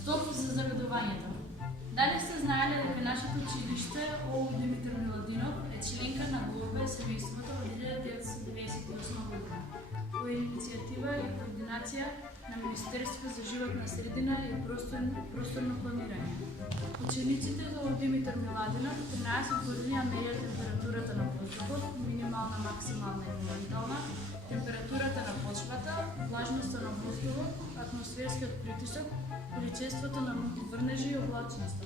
Стоп за загадувањето. Дали сте знаеле дека нашето училиште ОУ Димитар Миладинов е членка на ГОБЕ семејството од 1998 година, по иницијатива и координација на Министерство за животна средина и просторно планирање. Учениците од ОУ Димитар Миладинов 13 години ја мериат температурата на воздухот, минимална, максимална и моментална, температурата на почвата, влажноста на воздухот, атмосферскиот притисок, количеството на врнежи и облачноста.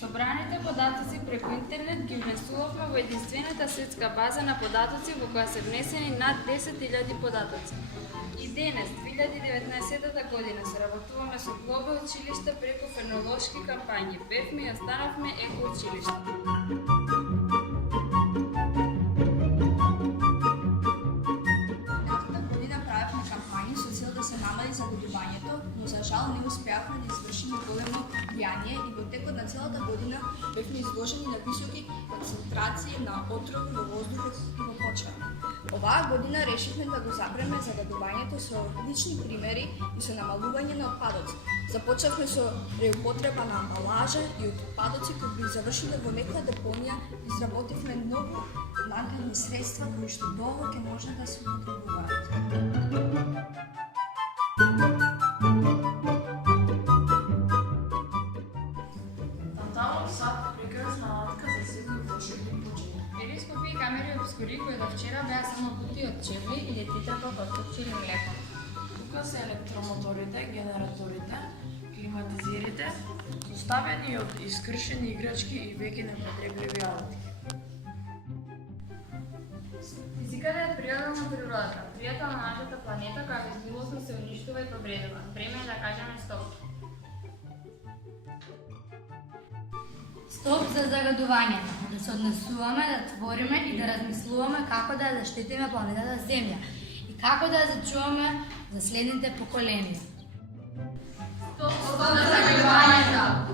Собраните податоци преку интернет ги внесувавме во единствената светска база на податоци во која се внесени над 10.000 податоци. И денес, 2019 година, се работуваме со Глобе училиште преку фенолошки кампањи. Бевме и останавме еко училиште. Минатата година правевме кампањи со цел да се намали загадувањето, но за жал не успеавме да извршиме големо влијание и во текот на целата година бевме изложени на високи концентрации на отрови во воздухот и во почвата. Оваа година решивме да го забреме загадувањето со лични примери и со намалување на отпадоци. Започнавме со реупотреба на амбалажа и отпадоци кои би завршиле во некоја депонија, изработивме многу наградни средства кои што долго ќе може да се употребуваат. Танталов сад прекрасна алатка за секој волшебник почина. Перископи и камери обскури кои до вчера беа само пути од чевли или титрако коткопче или млеко. Тука се електромоторите, генераторите, климатизерите, составени од искршени играчки и веќе непотребливи алати. Физиката е природа на природата, пријател на нашата планета која безмилосно се уништува и повредува. Време е да кажеме стоп. Стоп за загадувањето, да се однесуваме, да твориме и да размислуваме како да ја заштитиме планетата Земја и како да ја зачуваме за следните поколенија. Стоп за загадувањето!